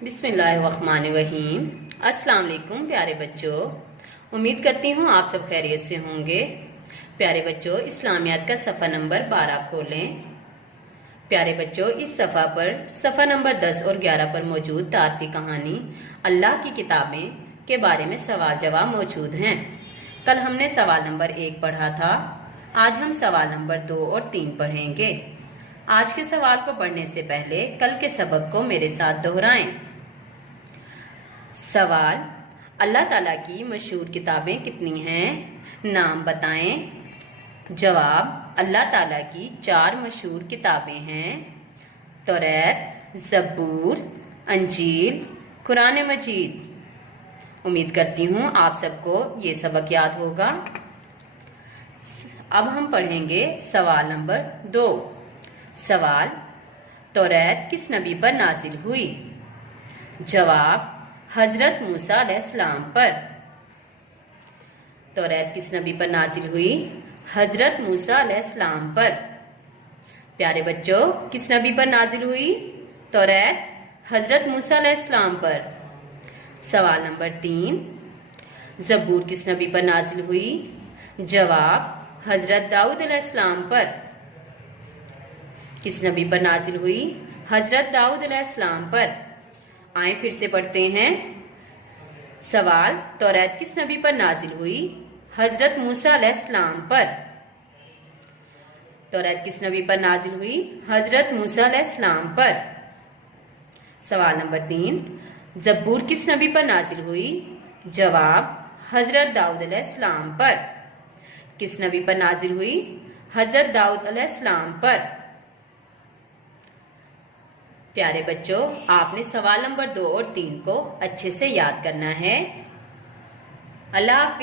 بسم اللہ الرحمن الرحیم۔ السلام علیکم پیارے بچوں، امید کرتی ہوں آپ سب خیریت سے ہوں گے۔ پیارے بچوں، اسلامیات کا صفحہ نمبر 12 کھولیں۔ پیارے بچوں، اس صفحہ پر صفحہ نمبر 10 اور 11 پر موجود تعارفی کہانی اللہ کی کتابیں کے بارے میں سوال جواب موجود ہیں۔ کل ہم نے سوال نمبر 1 پڑھا تھا، آج ہم سوال نمبر 2 اور 3 پڑھیں گے۔ آج کے سوال کو پڑھنے سے پہلے کل کے سبق کو میرے ساتھ دہرائیں۔ سوال: اللہ تعالیٰ کی مشہور کتابیں کتنی ہیں؟ نام بتائیں۔ جواب: اللہ تعالیٰ کی 4 مشہور کتابیں ہیں: توریت، زبور، انجیل، قرآن مجید۔ امید کرتی ہوں آپ سب کو یہ سبق یاد ہوگا۔ اب ہم پڑھیں گے سوال نمبر 2۔ سوال: توریت کس نبی پر نازل ہوئی؟ جواب: حضرت موسیٰ علیہ السلام پر۔ توریت کس نبی پر نازل ہوئی؟ حضرت موسیٰ علیہ السلام پر۔ پیارے بچوں، کس نبی پر نازل ہوئی توریت؟ حضرت موسیٰ علیہ السلام پر۔ سوال نمبر 3۔ زبور کس نبی پر نازل ہوئی؟ جواب: حضرت داؤد علیہ السلام پر۔ کس نبی پر نازل ہوئی؟ حضرت داؤد علیہ السلام پر۔ آئیں پھر سے پڑھتے ہیں۔ سوال: توریت کس نبی پر نازل ہوئی؟ حضرت موسیٰ علیہ السلام پر۔ توریت کس نبی پر نازل ہوئی؟ حضرت موسیٰ علیہ السلام پر۔ سوال نمبر 3۔ زبور کس نبی پر نازل ہوئی؟ جواب: حضرت داؤد علیہ السلام پر۔ کس نبی پر نازل ہوئی؟ حضرت داؤد علیہ السلام پر۔ پیارے بچوں، آپ نے سوال نمبر 2 اور 3 کو اچھے سے یاد کرنا ہے۔ اللہ حافظ۔